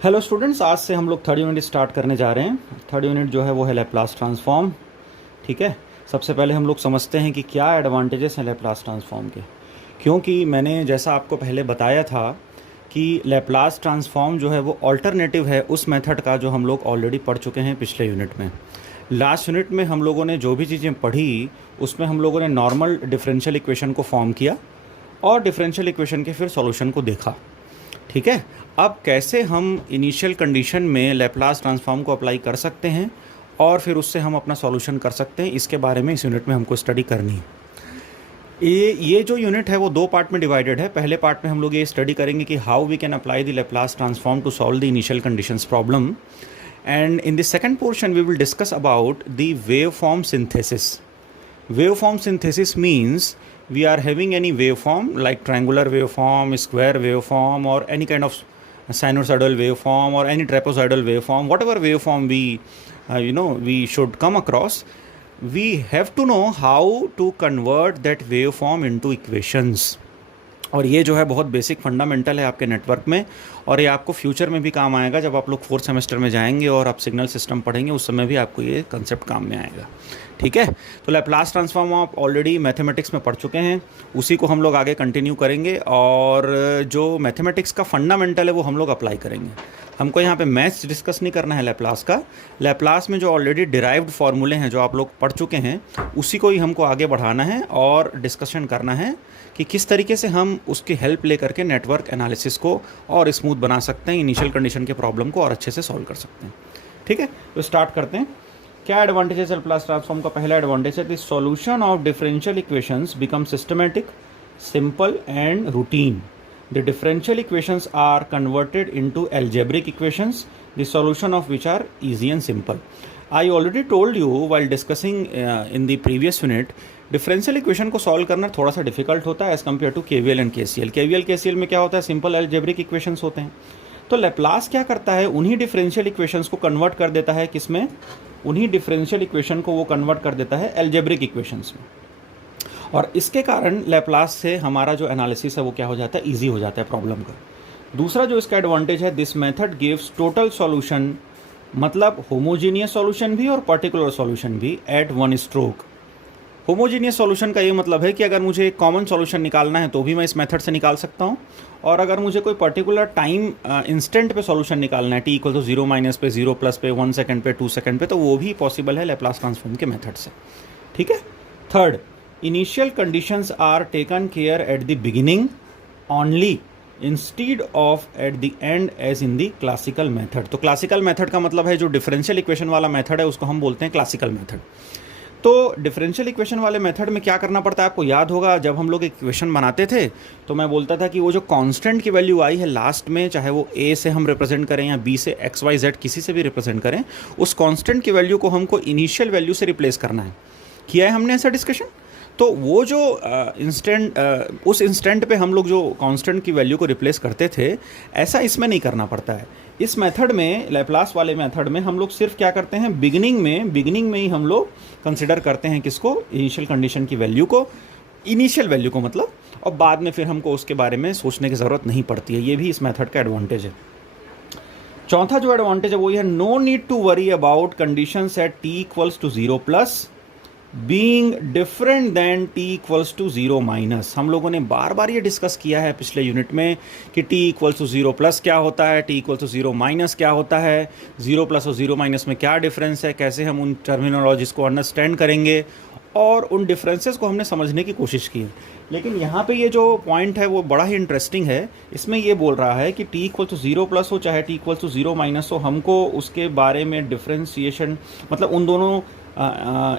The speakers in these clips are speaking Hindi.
हेलो स्टूडेंट्स, आज से हम लोग थर्ड यूनिट स्टार्ट करने जा रहे हैं। थर्ड यूनिट जो है वो है लैप्लास ट्रांसफॉर्म। ठीक है, सबसे पहले हम लोग समझते हैं कि क्या एडवांटेजेस हैं लैप्लास ट्रांसफॉर्म के। क्योंकि मैंने जैसा आपको पहले बताया था कि लैप्लास ट्रांसफॉर्म जो है वो ऑल्टरनेटिव है उस मेथड का जो हम लोग ऑलरेडी पढ़ चुके हैं पिछले यूनिट में। लास्ट यूनिट में हम लोगों ने जो भी चीज़ें पढ़ी उसमें हम लोगों ने नॉर्मल डिफरेंशियल इक्वेशन को फॉर्म किया और डिफरेंशियल इक्वेशन के फिर सॉल्यूशन को देखा। ठीक है, अब कैसे हम इनिशियल कंडीशन में लैप्लास ट्रांसफॉर्म को अप्लाई कर सकते हैं और फिर उससे हम अपना सॉल्यूशन कर सकते हैं, इसके बारे में इस यूनिट में हमको स्टडी करनी है। ये जो यूनिट है वो दो पार्ट में डिवाइडेड है। पहले पार्ट में हम लोग ये स्टडी करेंगे कि how we can apply the Laplace transform to solve the initial conditions problem, and in the second portion we will discuss about the wave form synthesis. Waveform synthesis means we are having any waveform like triangular waveform, square waveform, or any kind of sinusoidal waveform or any trapezoidal waveform, whatever waveform we should come across. We have to know how to convert that waveform into equations. और ये जो है बहुत बेसिक फंडामेंटल है आपके नेटवर्क में, और ये आपको फ्यूचर में भी काम आएगा। जब आप लोग फोर्थ सेमेस्टर में जाएंगे और आप सिग्नल सिस्टम पढ़ेंगे उस समय भी आपको ये कंसेप्ट काम में आएगा। ठीक है, तो लैप्लास ट्रांसफॉर्म आप ऑलरेडी मैथमेटिक्स में पढ़ चुके हैं, उसी को हम लोग आगे कंटिन्यू करेंगे और जो मैथमेटिक्स का फंडामेंटल है वो हम लोग अप्लाई करेंगे। हमको यहाँ पे मैथ्स डिस्कस नहीं करना है लैप्लास का। लैप्लास में जो ऑलरेडी डिराइव्ड फार्मूले हैं जो आप लोग पढ़ चुके हैं उसी को ही हमको आगे बढ़ाना है और डिस्कशन करना है कि किस तरीके से हम उसकी हेल्प लेकर के नेटवर्क एनालिसिस को और स्मूथ बना सकते हैं, इनिशियल कंडीशन के प्रॉब्लम को और अच्छे से सॉल्व कर सकते हैं। ठीक है, तो स्टार्ट करते हैं। क्या एडवांटेजेस लैप्लास ट्रांसफॉर्म का? पहला एडवांटेज है the solution of differential equations become systematic, simple and routine. The differential equations are converted into algebraic equations, the solution of which are easy and simple. I already told you while discussing in the previous unit, differential equation को सॉल्व करना थोड़ा सा डिफिकल्ट होता है as compared to KVL and KCL. KVL KCL में क्या होता है, सिंपल अलजेब्रिक इक्वेशंस होते हैं। तो लैप्लास क्या करता है, उन्हीं डिफरेंशियल इक्वेशंस को कन्वर्ट कर देता है किसमें, उन्हीं डिफरेंशियल इक्वेशन को वो कन्वर्ट कर देता है अलजेब्रिक इक्वेशंस में। और इसके कारण लैप्लास से हमारा जो एनालिसिस है वो क्या हो जाता है, ईजी हो जाता है प्रॉब्लम का। दूसरा जो इसका एडवांटेज है, this method gives total solution, मतलब होमोजीनियस सॉल्यूशन भी और पर्टिकुलर सॉल्यूशन भी at one stroke. Homogeneous solution का ये मतलब है कि अगर मुझे एक कॉमन सॉल्यूशन निकालना है तो भी मैं इस मेथड से निकाल सकता हूँ, और अगर मुझे कोई पर्टिकुलर टाइम इंस्टेंट पे सॉल्यूशन निकालना है, t=0 माइनस पे, 0 प्लस पे, 1 सेकंड पे, 2 सेकंड पे, तो वो भी पॉसिबल है लैप्लास ट्रांसफॉर्म के मेथड से। ठीक है। Third, initial conditions are taken care at the beginning only instead of at the end as in the classical method। तो classical method का मतलब है जो differential equation वाला method है उसको हम बोलते हैं classical method। तो differential equation वाले method में क्या करना पड़ता है, आपको याद होगा जब हम लोग equation बनाते थे तो मैं बोलता था कि वो जो constant की वैल्यू आई है लास्ट में, चाहे वो a से हम रिप्रेजेंट करें या b से x y z किसी से भी रिप्रेजेंट करें, उस constant की वैल्यू को हमको इनिशियल वैल्यू से रिप्लेस करना है। किया है हमने ऐसा डिस्कशन। तो वो जो उस इंस्टेंट पे हम लोग जो कांस्टेंट की वैल्यू को रिप्लेस करते थे, ऐसा इसमें नहीं करना पड़ता है। इस मेथड में, लैप्लास वाले मेथड में हम लोग सिर्फ क्या करते हैं, बिगिनिंग में ही हम लोग कंसिडर करते हैं किसको, इनिशियल कंडीशन की वैल्यू को, इनिशियल वैल्यू को मतलब, और बाद में फिर हमको उसके बारे में सोचने की ज़रूरत नहीं पड़ती है। ये भी इस मेथड का एडवांटेज है। चौथा जो एडवांटेज है वो ये है, no need to worry about conditions at t=0 plus being different than t=0 minus. हम लोगों ने बार बार ये डिस्कस किया है पिछले यूनिट में कि t=0 प्लस क्या होता है, t=0 माइनस क्या होता है, 0 प्लस और 0 माइनस में क्या डिफरेंस है, कैसे हम उन टर्मिनोलॉजीज़ को अंडरस्टैंड करेंगे, और उन डिफरेंसेस को हमने समझने की कोशिश की है। लेकिन यहाँ पे ये जो पॉइंट है वो बड़ा ही इंटरेस्टिंग है। इसमें ये बोल रहा है कि t=0 प्लस हो चाहे t=0 माइनस हो, हमको उसके बारे में डिफ्रेंशिएशन, मतलब उन दोनों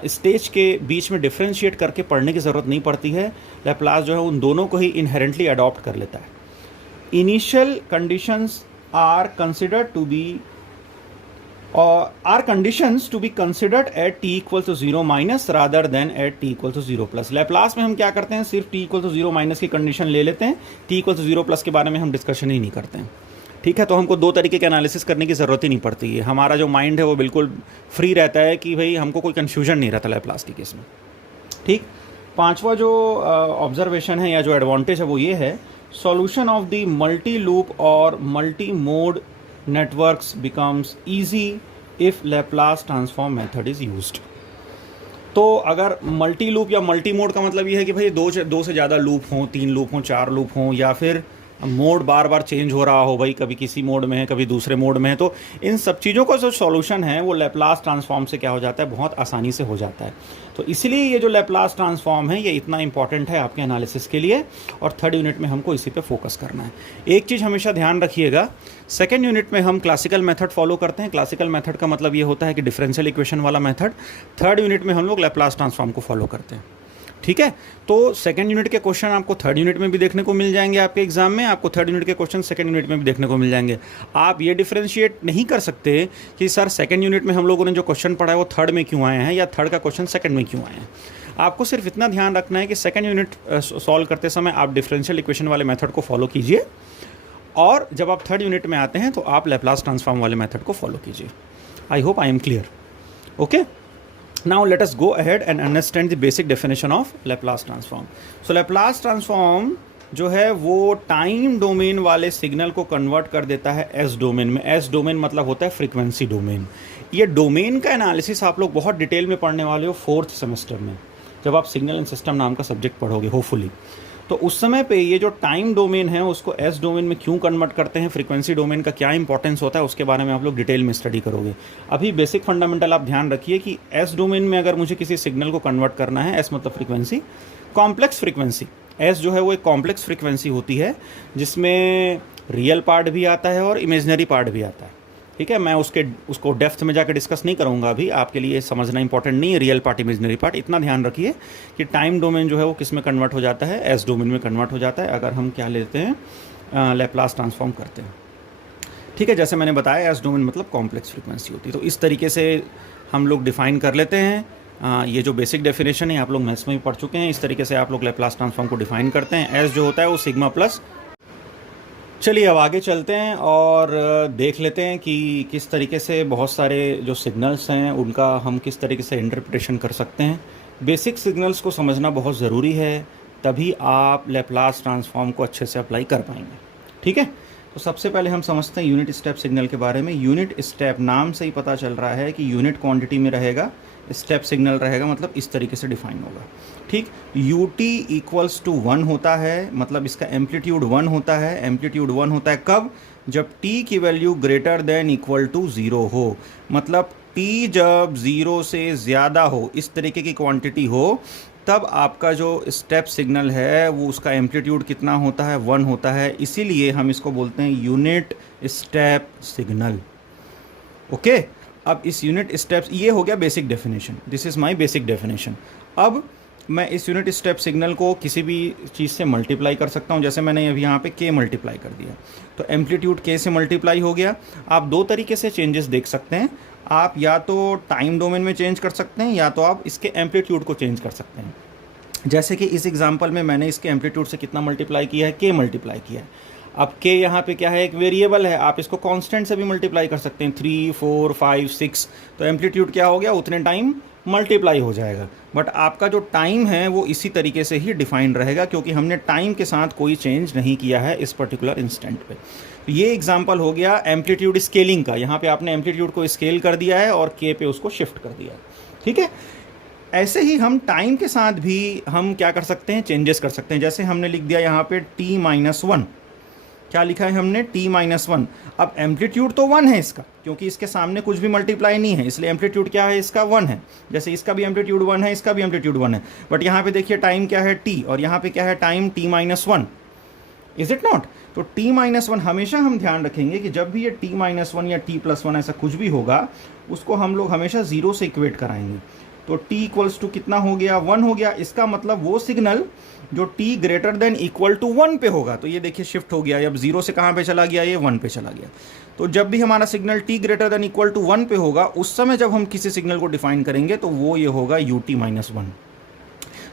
स्टेज के बीच में डिफ्रेंशिएट करके पढ़ने की ज़रूरत नहीं पड़ती है। लैप्लास जो है उन दोनों को ही इनहेरेंटली अडॉप्ट कर लेता है। Initial conditions are considered to be are conditions to be considered at t=0 minus rather than at t=0 plus. Laplace में हम क्या करते हैं, सिर्फ t=0 माइनस की कंडीशन ले लेते हैं, t=0 प्लस के बारे में हम डिस्कशन ही नहीं करते हैं। ठीक है, तो हमको दो तरीके के एनालिसिस करने की ज़रूरत ही नहीं पड़ती है। हमारा जो माइंड है वो बिल्कुल फ्री रहता है कि भाई हमको कोई कन्फ्यूजन नहीं रहता लैप्लास के केस में। ठीक। पांचवा जो ऑब्जर्वेशन है या जो एडवांटेज है वो ये है, solution of the multi loop और multi mode networks becomes easy if Laplace transform method is used। तो अगर मल्टी लूप या मल्टी मोड का मतलब ये है कि भाई दो से ज़्यादा लूप हों, 3 लूप हों, 4 लूप हों, या फिर मोड बार बार चेंज हो रहा हो, भाई कभी किसी मोड में है कभी दूसरे मोड में है, तो इन सब चीज़ों का जो सॉल्यूशन है वो लैप्लास ट्रांसफॉर्म से क्या हो जाता है, बहुत आसानी से हो जाता है। तो इसलिए ये जो लैप्लास ट्रांसफॉर्म है ये इतना इंपॉर्टेंट है आपके एनालिसिस के लिए, और थर्ड यूनिट में हमको इसी पे फोकस करना है। एक चीज़ हमेशा ध्यान रखिएगा, सेकेंड यूनिट में हम क्लासिकल मेथड फॉलो करते हैं। क्लासिकल मेथड का मतलब ये होता है कि डिफरेंशियल इक्वेशन वाला मेथड। थर्ड यूनिट में हम लोग लैप्लास ट्रांसफॉर्म को फॉलो करते हैं, ठीक है। तो सेकंड यूनिट के क्वेश्चन आपको थर्ड यूनिट में भी देखने को मिल जाएंगे, आपके एग्जाम में आपको थर्ड यूनिट के क्वेश्चन सेकंड यूनिट में भी देखने को मिल जाएंगे। आप ये डिफरेंशिएट नहीं कर सकते कि सर सेकंड यूनिट में हम लोगों ने जो क्वेश्चन पढ़ा है वो थर्ड में क्यों आए हैं, या थर्ड का क्वेश्चन सेकंड में क्यों आए हैं। आपको सिर्फ इतना ध्यान रखना है कि सेकंड यूनिट सॉल्व करते समय आप डिफरेंशियल इक्वेशन वाले मेथड को फॉलो कीजिए, और जब आप थर्ड यूनिट में आते हैं तो आप लैप्लास ट्रांसफॉर्म वाले मेथड को फॉलो कीजिए। I hope I am clear. Okay, now let us go ahead and understand the basic definition of Laplace transform। so Laplace transform जो है वो टाइम डोमेन वाले सिग्नल को कन्वर्ट कर देता है एस डोमेन में। एस डोमेन मतलब होता है फ्रीक्वेंसी डोमेन। ये डोमेन का एनालिसिस आप लोग बहुत डिटेल में पढ़ने वाले हो 4th सेमेस्टर में, जब आप सिग्नल एंड सिस्टम नाम का सब्जेक्ट पढ़ोगे होपफुली। तो उस समय पे ये जो टाइम डोमेन है उसको एस डोमेन में क्यों कन्वर्ट करते हैं, फ्रीक्वेंसी डोमेन का क्या इंपॉर्टेंस होता है, उसके बारे में आप लोग डिटेल में स्टडी करोगे। अभी बेसिक फंडामेंटल आप ध्यान रखिए कि एस डोमेन में अगर मुझे किसी सिग्नल को कन्वर्ट करना है, एस मतलब फ्रीक्वेंसी, कॉम्प्लेक्स फ्रीक्वेंसी, एस जो है वो एक कॉम्प्लेक्स फ्रीक्वेंसी होती है जिसमें रियल पार्ट भी आता है और इमेजनरी पार्ट भी आता है, ठीक है। मैं उसको डेप्थ में जाकर डिस्कस नहीं करूंगा, अभी आपके लिए समझना इंपॉर्टेंट नहीं है रियल पार्ट इमेजनरी पार्ट। इतना ध्यान रखिए कि टाइम डोमेन जो है वो किस में कन्वर्ट हो जाता है, एस डोमेन में कन्वर्ट हो जाता है अगर हम क्या लेते हैं, लैप्लास ट्रांसफॉर्म करते हैं, ठीक है। जैसे मैंने बताया एस डोमेन मतलब कॉम्प्लेक्स फ्रीक्वेंसी होती है। तो इस तरीके से हम लोग डिफाइन कर लेते हैं। ये जो बेसिक डेफिनेशन है आप लोग मैथ्स में भी पढ़ चुके हैं। इस तरीके से आप लोग लैप्लास ट्रांसफॉर्म को डिफाइन करते हैं। एस जो होता है वो सिग्मा प्लस। चलिए अब आगे चलते हैं और देख लेते हैं कि किस तरीके से बहुत सारे जो सिग्नल्स हैं उनका हम किस तरीके से इंटरप्रिटेशन कर सकते हैं। बेसिक सिग्नल्स को समझना बहुत ज़रूरी है, तभी आप लैप्लास ट्रांसफॉर्म को अच्छे से अप्लाई कर पाएंगे, ठीक है। तो सबसे पहले हम समझते हैं यूनिट स्टेप सिग्नल के बारे में। यूनिट स्टेप नाम से ही पता चल रहा है कि यूनिट क्वांटिटी में रहेगा, स्टेप सिग्नल रहेगा, मतलब इस तरीके से डिफाइन होगा, ठीक। यू टी इक्वल्स टू 1 होता है, मतलब इसका एम्पलीट्यूड 1 होता है। एम्पलीट्यूड 1 होता है कब, जब टी की value greater than equal to 0 हो, मतलब टी जब 0 से ज़्यादा हो, इस तरीके की क्वांटिटी हो, तब आपका जो स्टेप सिग्नल है वो उसका एम्पलीट्यूड कितना होता है, 1 होता है। इसीलिए हम इसको बोलते हैं यूनिट स्टेप सिग्नल, ओके। अब इस यूनिट स्टेप्स, ये हो गया basic definition, this is my basic definition. अब मैं इस यूनिट स्टेप सिग्नल को किसी भी चीज़ से मल्टीप्लाई कर सकता हूँ। जैसे मैंने अभी यहाँ पे के मल्टीप्लाई कर दिया, तो एम्पलीट्यूड के से मल्टीप्लाई हो गया। आप दो तरीके से चेंजेस देख सकते हैं, आप या तो टाइम डोमेन में चेंज कर सकते हैं या तो आप इसके एम्पलीट्यूड को चेंज कर सकते हैं। जैसे कि इस एग्जांपल में मैंने इसके एम्पलीट्यूड से कितना मल्टीप्लाई किया है, के मल्टीप्लाई किया है। अब के यहाँ पे क्या है, एक वेरिएबल है, आप इसको कांस्टेंट से भी मल्टीप्लाई कर सकते हैं, 3, 4, 5, 6, तो एम्पलीट्यूड क्या हो गया, उतने टाइम मल्टीप्लाई हो जाएगा। बट आपका जो टाइम है वो इसी तरीके से ही डिफाइंड रहेगा, क्योंकि हमने टाइम के साथ कोई चेंज नहीं किया है इस पर्टिकुलर इंस्टेंट पे। तो ये एग्जांपल हो गया एम्पलीट्यूड स्केलिंग का। यहाँ पे आपने एम्पलीट्यूड को स्केल कर दिया है और के पे उसको शिफ्ट कर दिया है, ठीक है। ऐसे ही हम टाइम के साथ भी हम क्या कर सकते हैं, चेंजेस कर सकते हैं। जैसे हमने लिख दिया यहाँ पे t-1, क्या लिखा है हमने, t-1। अब एम्पलीट्यूड तो 1 है इसका, क्योंकि इसके सामने कुछ भी मल्टीप्लाई नहीं है, इसलिए एम्पलीट्यूड क्या है इसका, 1 है। जैसे इसका भी एम्पलीट्यूड 1 है, इसका भी एम्पलीट्यूड 1 है। बट यहाँ पे देखिए टाइम क्या है, t, और यहाँ पे क्या है, time t-1, is it not. तो t-1 हमेशा हम ध्यान रखेंगे कि जब भी ये t-1 या t+1 ऐसा कुछ भी होगा, उसको हम लोग हमेशा 0 से इक्वेट कराएंगे। तो t इक्वल्स टू कितना हो गया, 1 हो गया। इसका मतलब वो सिग्नल जो t greater than equal to 1 पे होगा, तो ये देखिए शिफ्ट हो गया, अब 0 से कहाँ पे चला गया, ये 1 पे चला गया। तो जब भी हमारा signal t greater than equal to 1 पे होगा, उस समय जब हम किसी सिग्नल को डिफाइन करेंगे तो वो ये होगा ut-1।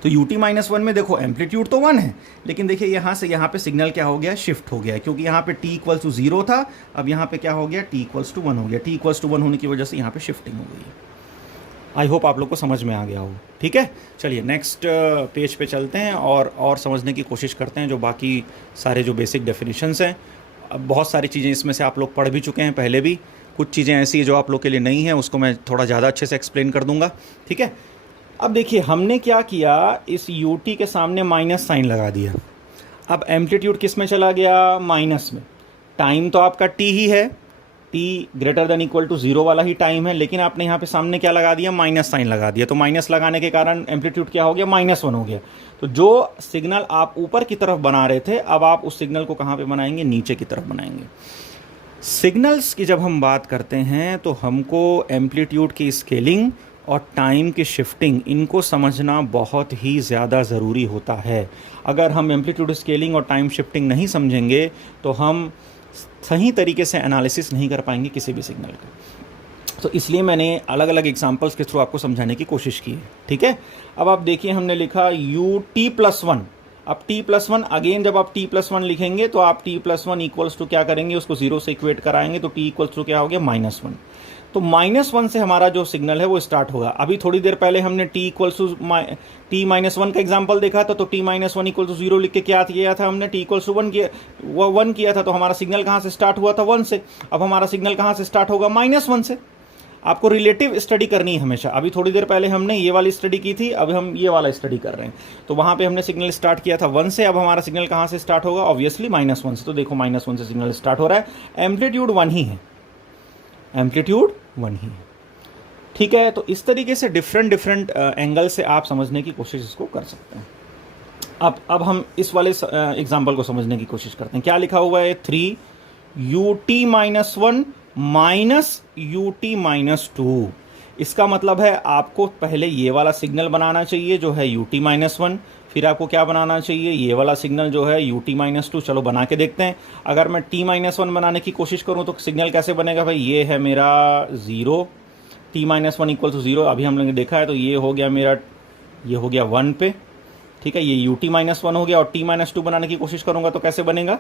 तो ut-1 में देखो एम्पलीट्यूड तो 1 है, लेकिन देखिए यहाँ से यहाँ पे सिग्नल क्या हो गया, शिफ्ट हो गया, क्योंकि यहाँ पे t इक्वल्स टू 0 था, अब यहाँ पे क्या हो गया, t इक्वल्स टू 1 हो गया। t इक्वल्स टू 1 होने की वजह से यहाँ पे शिफ्टिंग हो गई है। आई होप आप लोग को समझ में आ गया हो, ठीक है। चलिए नेक्स्ट पेज पे चलते हैं और समझने की कोशिश करते हैं जो बाकी सारे जो बेसिक डेफिनेशंस हैं। अब बहुत सारी चीज़ें इसमें से आप लोग पढ़ भी चुके हैं पहले भी, कुछ चीज़ें ऐसी जो आप लोग के लिए नहीं हैं उसको मैं थोड़ा ज़्यादा अच्छे से एक्सप्लेन कर दूंगा, ठीक है। अब देखिए हमने क्या किया, इस यूटी के सामने माइनस साइन लगा दिया। अब एम्पलीट्यूड किस में चला गया, माइनस में। टाइम तो आपका टी ही है, T greater than equal to 0 वाला ही टाइम है, लेकिन आपने यहाँ पे सामने क्या लगा दिया, माइनस साइन लगा दिया। तो माइनस लगाने के कारण एम्पलीट्यूड क्या हो गया, -1 हो गया। तो जो सिग्नल आप ऊपर की तरफ बना रहे थे, अब आप उस सिग्नल को कहाँ पे बनाएंगे, नीचे की तरफ बनाएंगे। सिग्नल्स की जब हम बात करते हैं तो हमको एम्पलीट्यूड की स्केलिंग और टाइम की शिफ्टिंग, इनको समझना बहुत ही ज़्यादा ज़रूरी होता है। अगर हम एम्पलीट्यूड स्केलिंग और टाइम शिफ्टिंग नहीं समझेंगे तो हम सही तरीके से एनालिसिस नहीं कर पाएंगे किसी भी सिग्नल का। तो इसलिए मैंने अलग अलग एग्जांपल्स के थ्रू आपको समझाने की कोशिश की है, ठीक है। अब आप देखिए हमने लिखा ut+1। अब t+1 अगेन जब आप t+1 लिखेंगे तो आप t+1 इक्वल्स टू क्या करेंगे, उसको 0 से इक्वेट कराएंगे, तो t इक्वल्स टू क्या हो गया, -1। तो -1 से हमारा जो सिग्नल है वो स्टार्ट होगा। अभी थोड़ी देर पहले हमने t इक्वल्स टू t-1 का एग्जांपल देखा था, तो t-1 इक्वल टू 0 लिख के क्या किया था हमने, t इक्वल्स टू 1 किया था। तो हमारा सिग्नल कहाँ से स्टार्ट हुआ था, 1 से। अब हमारा सिग्नल कहाँ से स्टार्ट होगा, -1 से। आपको रिलेटिव स्टडी करनी है हमेशा। अभी थोड़ी देर पहले हमने ये वाली स्टडी की थी, अब हम ये वाला स्टडी कर रहे हैं। तो वहाँ पे हमने सिग्नल स्टार्ट किया था 1 से, अब हमारा सिग्नल कहाँ से स्टार्ट होगा, ऑब्वियसली -1 से। तो देखो -1 से सिग्नल स्टार्ट हो रहा है, एम्पलीट्यूड 1 ही है, एम्पलीट्यूड 1 ही है, ठीक है। तो इस तरीके से डिफरेंट एंगल से आप समझने की कोशिश इसको कर सकते हैं। अब हम इस वाले एग्जाम्पल को समझने की कोशिश करते हैं। क्या लिखा हुआ है, 3ut-1 -ut-2। इसका मतलब है आपको पहले ये वाला सिग्नल बनाना चाहिए जो है ut-1, फिर आपको क्या बनाना चाहिए, ये वाला सिग्नल जो है ut-2। चलो बना के देखते हैं। अगर मैं t-1 बनाने की कोशिश करूं तो सिग्नल कैसे बनेगा भाई, ये है मेरा 0, t-1 इक्वल टू 0 अभी हम लोगों ने देखा है। तो ये हो गया मेरा, ये हो गया 1 पे, ठीक है। ये ut-1 हो गया। और t-2 बनाने की कोशिश करूंगा तो कैसे बनेगा,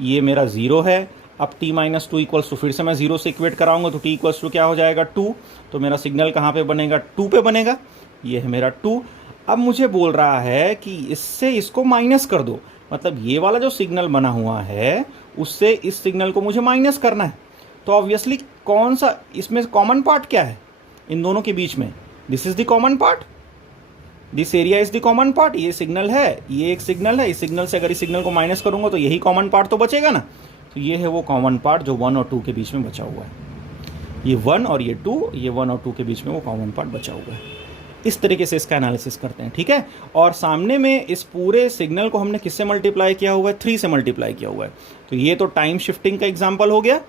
ये मेरा 0 है। अब t-2 इक्वल्स टू, फिर से मैं 0 से इक्वेट कराऊंगा तो t इक्वल्स टू क्या हो जाएगा, 2। तो मेरा सिग्नल कहाँ पे बनेगा, 2 पे बनेगा। ये है मेरा 2। अब मुझे बोल रहा है कि इससे इसको माइनस कर दो, मतलब ये वाला जो सिग्नल बना हुआ है उससे इस सिग्नल को मुझे माइनस करना है। तो ऑब्वियसली कौन सा इसमें कॉमन पार्ट क्या है इन दोनों के बीच में, this is the common part, this area is the common part. ये सिग्नल है, ये एक सिग्नल है, इस सिग्नल से अगर इस सिग्नल को माइनस करूंगा तो यही कॉमन पार्ट तो बचेगा ना। तो ये है वो कॉमन पार्ट जो 1 और 2 के बीच में बचा हुआ है। ये 1 और ये 2, ये 1 और 2 के बीच में वो कॉमन पार्ट बचा हुआ है। इस तरीके से इसका एनालिसिस करते हैं, ठीक है। और सामने में इस पूरे सिग्नल को हमने किससे मल्टीप्लाई किया हुआ है, 3 से मल्टीप्लाई किया हुआ है। तो ये तो टाइम शिफ्टिंग का एग्जाम्पल हो गया।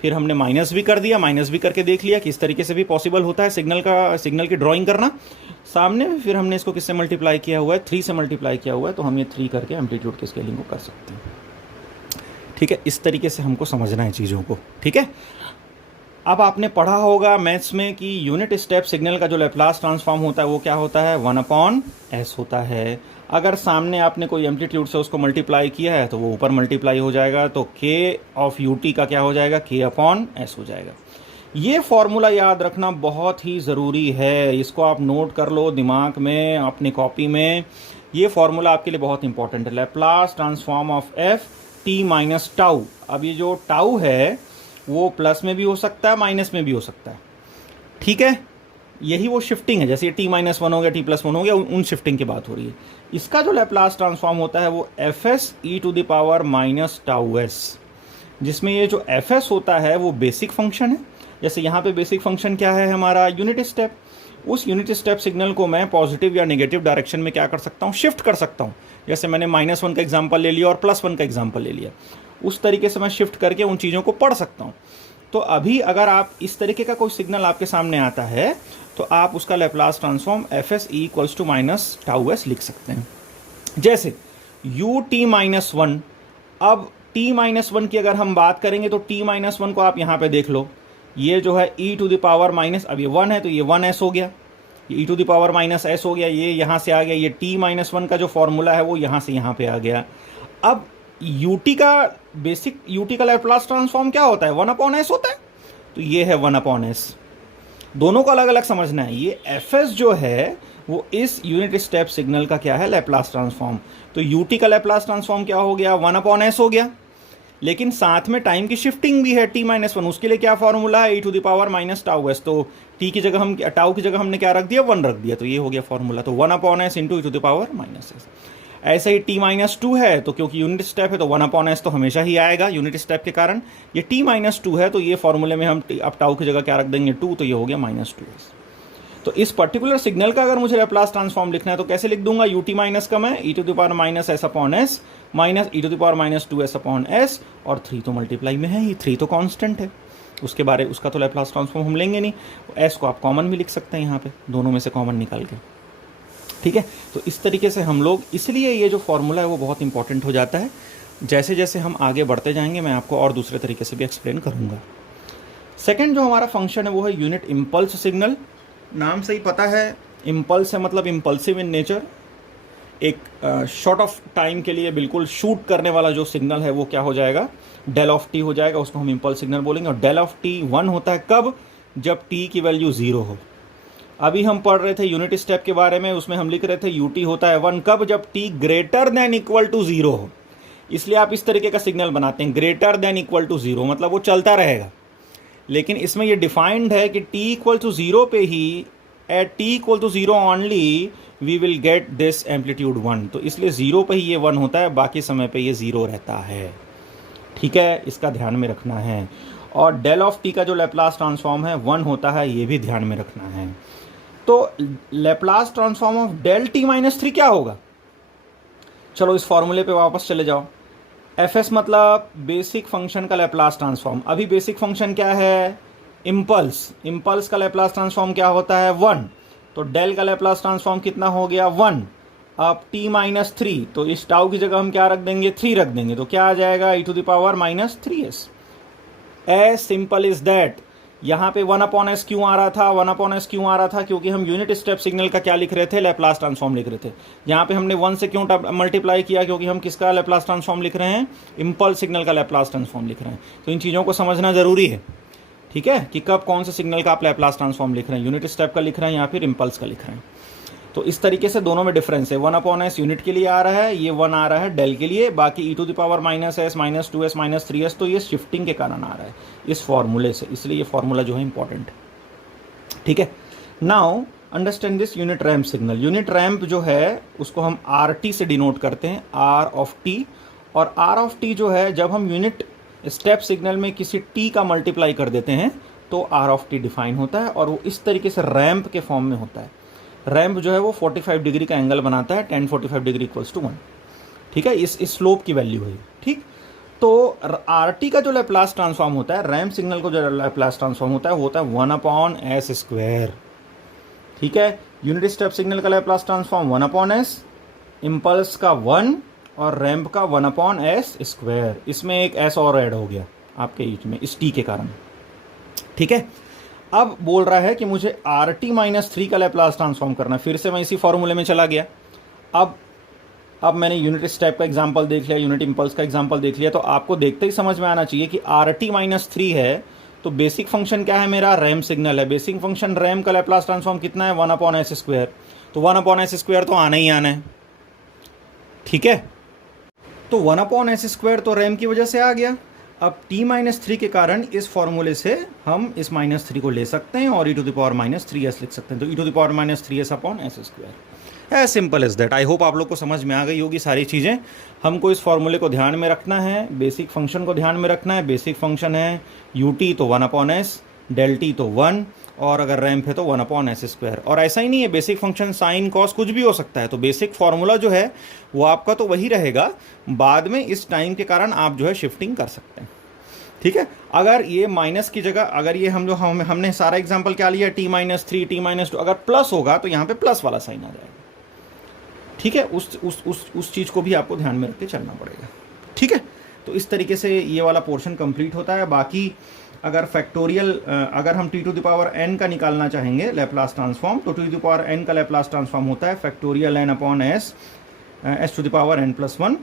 फिर हमने माइनस भी कर दिया, माइनस भी करके देख लिया कि इस तरीके से भी पॉसिबल होता है सिग्नल की ड्राइंग करना सामने में। फिर हमने इसको किससे मल्टीप्लाई किया हुआ है, 3 से मल्टीप्लाई किया हुआ है। तो हम ये 3 करके एम्पलीट्यूड की स्केलिंग को कर सकते हैं, ठीक है। इस तरीके से हमको समझना है चीज़ों को, ठीक है। अब आपने पढ़ा होगा मैथ्स में कि यूनिट स्टेप सिग्नल का जो लैप्लास ट्रांसफॉर्म होता है वो क्या होता है, 1/s होता है। अगर सामने आपने कोई एम्पलीट्यूड से उसको मल्टीप्लाई किया है तो वो ऊपर मल्टीप्लाई हो जाएगा। तो k ऑफ ut का क्या हो जाएगा, k/s हो जाएगा। ये फॉर्मूला याद रखना बहुत ही ज़रूरी है, इसको आप नोट कर लो दिमाग में अपनी कॉपी में। ये फॉर्मूला आपके लिए बहुत इंपॉर्टेंट है, Laplace transform of f t minus tau. अब ये जो टाउ है वो प्लस में भी हो सकता है, माइनस में भी हो सकता है, ठीक है। यही वो शिफ्टिंग है, जैसे ये t-1 हो गया, t+1 हो गया, उन शिफ्टिंग की बात हो रही है। इसका जो लैप्लास ट्रांसफॉर्म होता है वो fs e⁻⁻⁻s, जिसमें ये जो fs होता है वो बेसिक फंक्शन है। जैसे यहाँ पे बेसिक फंक्शन क्या है हमारा, यूनिट स्टेप। उस यूनिट स्टेप सिग्नल को मैं पॉजिटिव या नेगेटिव डायरेक्शन में क्या कर सकता हूँ, शिफ्ट कर सकता हूँ। जैसे मैंने -1 का एग्जाम्पल ले लिया और +1 का एग्जाम्पल ले लिया, उस तरीके से मैं शिफ्ट करके उन चीज़ों को पढ़ सकता हूँ। तो अभी अगर आप इस तरीके का कोई सिग्नल आपके सामने आता है तो आप उसका लैप्लास ट्रांसफॉर्म fs e⁻⁻s लिख सकते हैं। जैसे ut-1, अब t-1 की अगर हम बात करेंगे तो t-1 को आप यहाँ पे देख लो, ये जो है e⁻⁻, अब ये 1 है तो ये 1s हो गया, ये e⁻⁻s हो गया, ये यहाँ से आ गया। ये t-1 का जो फॉर्मूला है वो यहाँ से यहाँ पे आ गया। अब ut का लैप्लास ट्रांसफॉर्म क्या होता है, 1/s होता है। तो ये है 1/s। दोनों को अलग अलग समझना है। ये fs जो है वो इस यूनिट स्टेप सिग्नल का क्या है, लैप्लास ट्रांसफॉर्म। तो ut का लैप्लास ट्रांसफॉर्म क्या हो गया, 1/s हो गया। लेकिन साथ में टाइम की शिफ्टिंग भी है t-1, उसके लिए क्या फॉर्मूला है, e⁻⁻⁴s। तो t की जगह हम टाउ की जगह हमने क्या रख दिया, 1 रख दिया, तो ये हो गया फॉर्मूला। तो 1/s इंटू e⁻⁻s। ऐसे ही t-2 है तो क्योंकि यूनिट स्टेप है तो 1/s तो हमेशा ही आएगा यूनिट स्टेप के कारण। ये t-2 है तो ये फॉर्मूले में हम अब टाउ की जगह क्या रख देंगे, 2, तो ये हो गया -2s। तो इस पर्टिकुलर सिग्नल का अगर मुझे लैप्लास ट्रांसफॉर्म लिखना है तो कैसे लिख दूंगा, ut माइनस का मैं e⁻⁻s/s माइनस e⁻²s/s, और 3 तो मल्टीप्लाई में है ही, 3 तो कांस्टेंट है, उसका तो लैप्लास ट्रांसफॉर्म हम लेंगे नहीं। s को आप कॉमन भी लिख सकते हैं यहाँ पे, दोनों में से कॉमन निकाल के, ठीक है। तो इस तरीके से हम लोग, इसलिए ये जो फॉर्मूला है वो बहुत इंपॉर्टेंट हो जाता है। जैसे जैसे हम आगे बढ़ते जाएंगे मैं आपको और दूसरे तरीके से भी एक्सप्लेन करूँगा। सेकेंड जो हमारा फंक्शन है वो है यूनिट इम्पल्स सिग्नल। नाम से ही पता है, इम्पल्स है मतलब इम्पल्सिव इन नेचर। एक शॉर्ट ऑफ टाइम के लिए बिल्कुल शूट करने वाला जो सिग्नल है वो क्या हो जाएगा, डेल ऑफ टी हो जाएगा, उसको हम इम्पल्स सिग्नल बोलेंगे। और डेल ऑफ टी 1 होता है कब, जब टी की वैल्यू 0 हो। अभी हम पढ़ रहे थे यूनिट स्टेप के बारे में, उसमें हम लिख रहे थे यूटी होता है 1 कब, जब T greater than equal to 0 हो। इसलिए आप इस तरीके का सिग्नल बनाते हैं, ग्रेटर देन इक्वल टू 0, मतलब वो चलता रहेगा। लेकिन इसमें ये डिफाइंड है कि t इक्वल टू 0 पे ही, at t equal to 0 only we will get this amplitude 1। तो इसलिए 0 पे ही ये 1 होता है, बाकी समय पे ये 0 रहता है, ठीक है, इसका ध्यान में रखना है। और डेल ऑफ t का जो लैप्लास ट्रांसफॉर्म है 1 होता है, ये भी ध्यान में रखना है। तो Laplace transform of del t-3 क्या होगा, चलो इस फॉर्मूले पे वापस चले जाओ। fs मतलब बेसिक फंक्शन का लैप्लास ट्रांसफॉर्म। अभी बेसिक फंक्शन क्या है, इम्पल्स। इम्पल्स का लैप्लास ट्रांसफॉर्म क्या होता है, 1। तो डेल का लैप्लास ट्रांसफॉर्म कितना हो गया, 1। अब t-3, तो इस टाउ की जगह हम क्या रख देंगे, 3 रख देंगे, तो क्या आ जाएगा, e⁻⁻3s। As simple is that. यहाँ पे 1/s क्यों आ रहा था, 1/s क्यों आ रहा था, क्योंकि हम यूनिट स्टेप सिग्नल का क्या लिख रहे थे, लैप्लास ट्रांसफॉर्म लिख रहे थे। यहाँ पे हमने 1 से क्यों मल्टीप्लाई किया, क्योंकि हम किसका लैप्लास ट्रांसफॉर्म लिख रहे हैं, इम्पल्स सिग्नल का लैप्लास ट्रांसफॉर्म लिख रहे हैं। तो इन चीज़ों को समझना जरूरी है, ठीक है, कि कब कौन से सिग्नल का आप लैप्लास ट्रांसफॉर्म लिख रहे हैं, यूनिट स्टेप का लिख रहे हैं या फिर इम्पल्स का लिख रहे हैं। तो इस तरीके से दोनों में डिफरेंस है। 1/s यूनिट के लिए आ रहा है, ये 1 आ रहा है डेल के लिए, बाकी e⁻⁻s -2s -3s तो ये शिफ्टिंग के कारण आ रहा है इस फॉर्मूले से, इसलिए ये फॉर्मूला जो है इंपॉर्टेंट, ठीक है। Now understand this unit ramp signal. Unit ramp जो है उसको हम RT से डिनोट करते हैं, R(t). और R(t) जो है, जब हम यूनिट स्टेप सिग्नल में किसी t का मल्टीप्लाई कर देते हैं तो R(t) डिफाइन होता है, और वो इस तरीके से रैम्प के फॉर्म में होता है। रैम्प जो है वो 45 डिग्री का एंगल बनाता है, 1045 डिग्री इक्वल्स टू 1, ठीक है, इस स्लोप की वैल्यू है, ठीक। तो RT का जो लैप्लास ट्रांसफॉर्म होता है, रैम्प सिग्नल को जो लैप्लास ट्रांसफॉर्म होता है वो होता है 1/s², ठीक है। यूनिट स्टेप सिग्नल का लैप्लास ट्रांसफॉर्म 1/s, इम्पल्स का 1 और रैम्प का 1/s²। इसमें एक s और ऐड हो गया आपके बीच में इस t के कारण, ठीक है। अब बोल रहा है कि मुझे RT-3 का लैप्लास ट्रांसफॉर्म करना है। फिर से मैं इसी फॉर्मूले में चला गया। अब मैंने यूनिट स्टेप का एग्जांपल देख लिया, यूनिट इम्पल्स का एग्जांपल देख लिया, तो आपको देखते ही समझ में आना चाहिए कि RT-3 है तो बेसिक फंक्शन क्या है मेरा, रैम्प सिग्नल है। बेसिक फंक्शन रैम्प का लैप्लास ट्रांसफॉर्म कितना है, 1/s²। तो 1/s² तो आना ही आना है, ठीक है। तो 1/s² तो रैम्प की वजह से आ गया। अब t-3 के कारण इस फॉर्मूले से हम इस -3 को ले सकते हैं और e⁻⁻3s लिख सकते हैं। तो e⁻⁻3s/s²। As simple as that. I hope आप लोग को समझ में आ गई होगी सारी चीज़ें। हमको इस फॉर्मूले को ध्यान में रखना है, बेसिक फंक्शन को ध्यान में रखना है। बेसिक फंक्शन है ut तो 1/s, डेल t तो 1, और अगर रैम्प है तो 1/s²। और ऐसा ही नहीं है, बेसिक फंक्शन साइन कॉस कुछ भी हो सकता है। तो बेसिक फॉर्मूला जो है वो आपका तो वही रहेगा, बाद में इस टाइम के कारण आप जो है शिफ्टिंग कर सकते हैं, ठीक है। अगर ये माइनस की जगह, अगर ये हमने सारा एग्जांपल क्या लिया, t-3 t-2, अगर प्लस होगा तो यहाँ पे प्लस वाला साइन आ जाएगा, ठीक है। उस चीज़ को भी आपको ध्यान में रख के चलना पड़ेगा, ठीक है। तो इस तरीके से ये वाला पोर्शन कंप्लीट होता है। बाकी अगर फैक्टोरियल, अगर हम t⁻n का निकालना चाहेंगे लैप्लास ट्रांसफॉर्म, तो t⁻n का लैप्लास ट्रांसफॉर्म होता है फैक्टोरियल n/s s⁻n+1।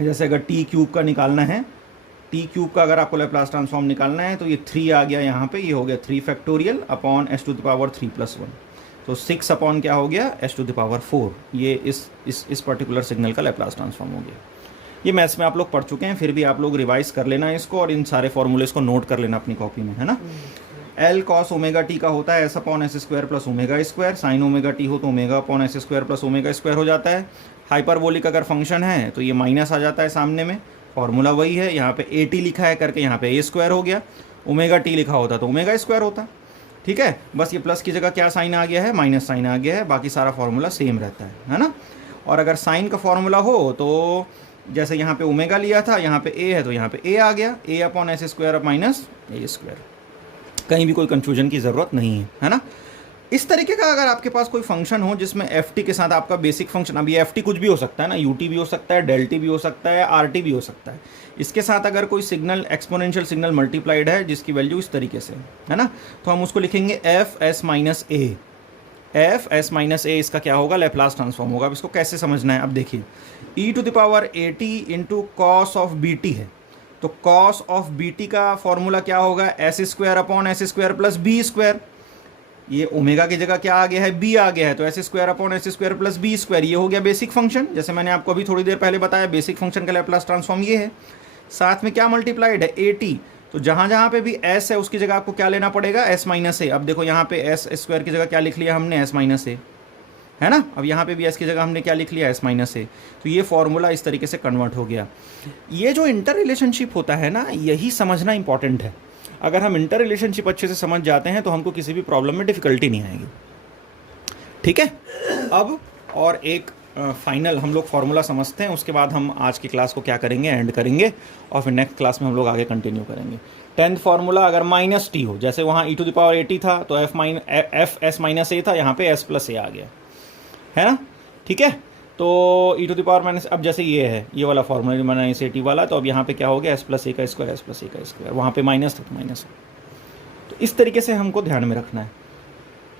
जैसे अगर t³ का निकालना है, t³ का अगर आपको लैप्लास ट्रांसफॉर्म निकालना है तो ये 3 आ गया यहाँ पे, ये हो गया 3 फैक्टोरियल अपॉन s⁻3+1। तो 6 अपॉन क्या हो गया, s⁻4। ये इस पर्टिकुलर सिग्नल का लैप्लास ट्रांसफॉर्म हो गया। ये मैथ्स में आप लोग पढ़ चुके हैं, फिर भी आप लोग रिवाइज कर लेना इसको और इन सारे फॉर्मूलेस को नोट कर लेना अपनी कॉपी में, है ना। एल कॉस ओमेगा टी का होता है S upon S square plus omega square, sine omega T हो तो omega upon S square plus omega square हो जाता है। हाइपरबोलिक अगर फंक्शन है तो ये माइनस आ जाता है सामने में, फॉर्मूला वही है। यहाँ पे ए टी लिखा है करके यहाँ पे ए स्क्वायर हो गया, ओमेगा टी लिखा होता तो ओमेगा स्क्वायर होता, ठीक है। बस ये प्लस की जगह क्या साइन आ गया है, माइनस साइन आ गया है, बाकी सारा फॉर्मूला सेम रहता है ना। और अगर साइन का फॉर्मूला हो तो जैसे यहाँ पे ओमेगा लिया था, यहाँ पे ए है तो यहाँ पे ए आ गया, ए अपॉन एस स्क्वायर माइनस ए स्क्वायर, कहीं भी कोई कंफ्यूजन की ज़रूरत नहीं है ना। इस तरीके का अगर आपके पास कोई फंक्शन हो जिसमें एफ टी के साथ आपका बेसिक फंक्शन, अब ये एफ टी कुछ भी हो सकता है ना, यू टी भी हो सकता है, डेल टी भी हो सकता है, आर टी भी हो सकता है, इसके साथ अगर कोई सिग्नल एक्सपोनेंशियल सिग्नल मल्टीप्लाइड है जिसकी वैल्यू इस तरीके से है ना, तो हम उसको लिखेंगे एफ एस माइनस ए। एफ एस माइनस ए इसका क्या होगा, लैप्लास ट्रांसफॉर्म होगा। अब इसको कैसे समझना है, अब देखिए e to the power a t into cos of b t है, तो कॉस ऑफ बी टी का फॉर्मूला क्या होगा, s square upon S square plus B square. ये ओमेगा की जगह क्या आ गया है, बी आ गया है, तो S square upon S square plus B square, ये हो गया बेसिक फंक्शन। जैसे मैंने आपको अभी थोड़ी देर पहले बताया बेसिक फंक्शन का लैप्लास ट्रांसफॉर्म ये है। साथ में क्या मल्टीप्लाइड है, ए टी, तो जहाँ जहाँ पे भी एस है उसकी जगह आपको क्या लेना पड़ेगा, एस माइनस ए। अब देखो यहाँ पे एस स्क्वायर की जगह क्या लिख लिया हमने, एस माइनस ए, है ना। अब यहाँ पे भी एस की जगह हमने क्या लिख लिया, एस माइनस ए। तो ये फॉर्मूला इस तरीके से कन्वर्ट हो गया। ये जो इंटर रिलेशनशिप होता है ना, यही समझना इंपॉर्टेंट है। अगर हम इंटर रिलेशनशिप अच्छे से समझ जाते हैं तो हमको किसी भी प्रॉब्लम में डिफिकल्टी नहीं आएगी, ठीक है। अब और एक फाइनल हम लोग फार्मूला समझते हैं, उसके बाद हम आज की क्लास को क्या करेंगे, एंड करेंगे, और फिर नेक्स्ट क्लास में हम लोग आगे कंटिन्यू करेंगे। 10th फार्मूला अगर माइनस टी हो, जैसे वहाँ e to the power a t था तो एफ एस माइनस ए था, यहाँ पे एस प्लस ए आ गया, है ना, ठीक है। तो ई टू द पावर माइनस, अब जैसे ये है ये वाला फॉर्मूला माइनस ए टी वाला, तो अब यहाँ पे क्या हो गया, एस प्लस ए का स्क्वायर, एस प्लस ए का स्क्वायर, वहाँ पे माइनस था तो माइनस। तो इस तरीके से हमको ध्यान में रखना है।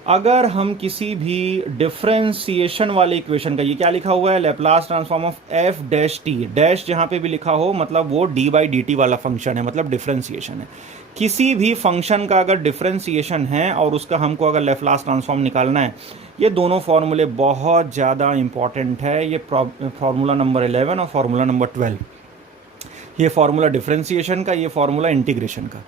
अगर हम किसी भी डिफरेंशिएशन वाले इक्वेशन का, ये क्या लिखा हुआ है, Laplace transform of F dash T, dash जहाँ पे भी लिखा हो मतलब वो डी बाई डी टी वाला फंक्शन है, मतलब डिफरेंशिएशन है। किसी भी फंक्शन का अगर डिफरेंशिएशन है और उसका हमको अगर लैप्लास ट्रांसफॉर्म निकालना है, ये दोनों फॉर्मूले बहुत ज़्यादा इंपॉर्टेंट है। ये फार्मूला नंबर 11 और फार्मूला नंबर 12, ये फार्मूला डिफरेंशिएशन का, ये फार्मूला इंटीग्रेशन का,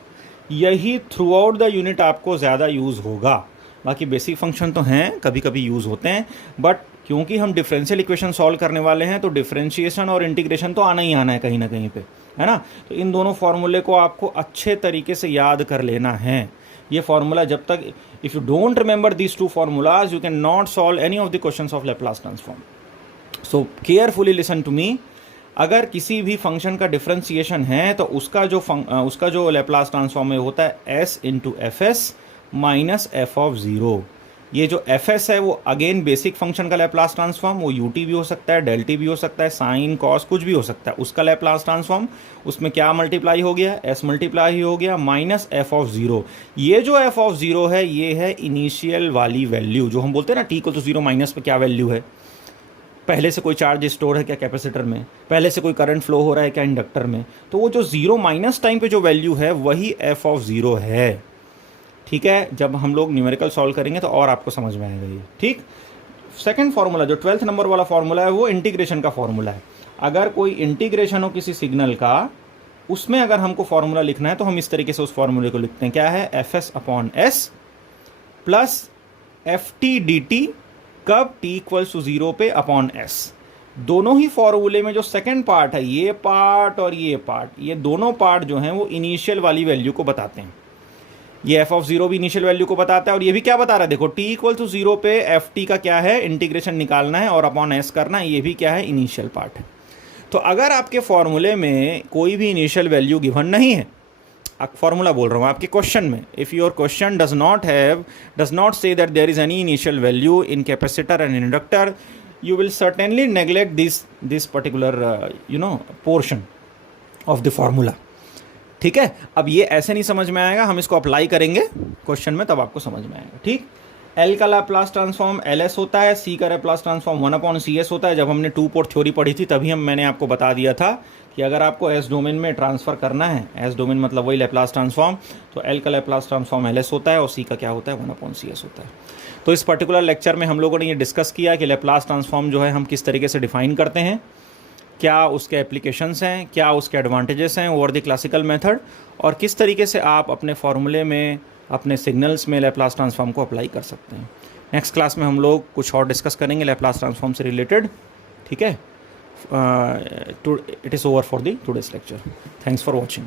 यही थ्रू आउट द यूनिट आपको ज़्यादा यूज़ होगा। बाकी बेसिक फंक्शन तो हैं, कभी कभी यूज़ होते हैं, बट क्योंकि हम डिफरेंशियल इक्वेशन सॉल्व करने वाले हैं तो डिफरेंशिएशन और इंटीग्रेशन तो आना ही आना है कहीं ना कहीं पे, है ना। तो इन दोनों फार्मूले को आपको अच्छे तरीके से याद कर लेना है। ये फार्मूला जब तक, if you don't remember these two formulas you can not solve any of the questions of Laplace transform. So carefully listen to me. अगर किसी भी फंक्शन का डिफरेंशिएशन है तो उसका जो लैप्लास ट्रांसफॉर्म होता है S into F S minus F of zero. ये जो एफ एस है वो अगेन बेसिक फंक्शन का लैप्लास ट्रांसफॉर्म, वो यू टी भी हो सकता है, डेल टी भी हो सकता है, साइन कॉस कुछ भी हो सकता है, उसका लैप्लास ट्रांसफॉर्म, उसमें क्या मल्टीप्लाई हो गया, एस मल्टीप्लाई हो गया माइनस एफ ऑफ ज़ीरो। ये जो एफ ऑफ ज़ीरो है ये है इनिशियल वाली वैल्यू, जो हम बोलते हैं ना टी को तो ज़ीरो माइनस पे क्या वैल्यू है, पहले से कोई चार्ज स्टोर है क्या कैपेसिटर में, पहले से कोई करंट फ्लो हो रहा है क्या इंडक्टर में, तो वो जो ज़ीरो माइनस टाइम पे जो वैल्यू है वही एफ ऑफ ज़ीरो है, ठीक है। जब हम लोग न्यूमेरिकल सॉल्व करेंगे तो और आपको समझ में आएगा ये, ठीक। सेकंड फार्मूला जो 12th नंबर वाला फार्मूला है वो इंटीग्रेशन का फार्मूला है। अगर कोई इंटीग्रेशन हो किसी सिग्नल का, उसमें अगर हमको फार्मूला लिखना है तो हम इस तरीके से उस फार्मूले को लिखते हैं, क्या है, F S upon S plus F T D T, कब, टी इक्वल्स टू 0 पे, अपॉन एस। दोनों ही फॉर्मूले में जो सेकंड पार्ट है, ये पार्ट और ये पार्ट, ये दोनों पार्ट जो हैं वो इनिशियल वाली वैल्यू को बताते हैं। ये एफ ऑफ 0 भी इनिशियल वैल्यू को बताता है और ये भी क्या बता रहा है, देखो टी इक्वल टू 0 पे एफ टी का क्या है, इंटीग्रेशन निकालना है और अपॉन एस करना है, ये भी क्या है, इनिशियल पार्ट है। तो अगर आपके फॉर्मूले में कोई भी इनिशियल वैल्यू गिवन नहीं है, फॉर्मूला बोल रहा हूँ आपके क्वेश्चन में, if your question does not say that there is any initial value in capacitor and inductor, you will certainly neglect this particular portion of the formula, ठीक है। अब ये ऐसे नहीं समझ में आएगा, हम इसको अप्लाई करेंगे क्वेश्चन में तब आपको समझ में आएगा, ठीक। L का लैप्लास ट्रांसफॉर्म LS होता है, C का लैप्लास ट्रांसफॉर्म 1/CS होता है। जब हमने 2 पोर्ट थ्योरी पढ़ी थी तभी मैंने आपको बता दिया था कि अगर आपको S डोमेन में ट्रांसफ़र करना है, S डोमेन मतलब वही लैप्लास ट्रांसफॉर्म, तो L का लैप्लास ट्रांसफॉर्म LS होता है और C का क्या होता है, 1/CS होता है। तो इस पर्टिकुलर लेक्चर में हम लोगों ने ये डिस्कस किया कि लैप्लास ट्रांसफॉर्म जो है हम किस तरीके से डिफाइन करते हैं, क्या उसके एप्लीकेशंस हैं, क्या उसके एडवांटेजेस हैं ओवर द क्लासिकल मेथड, और किस तरीके से आप अपने फॉर्मूले में, अपने सिग्नल्स में लैप्लास ट्रांसफॉर्म को अप्लाई कर सकते हैं। नेक्स्ट क्लास में हम लोग कुछ और डिस्कस करेंगे लैप्लास ट्रांसफॉर्म से रिलेटेड। ठीक है, it is over for the today's lecture. Thanks for watching.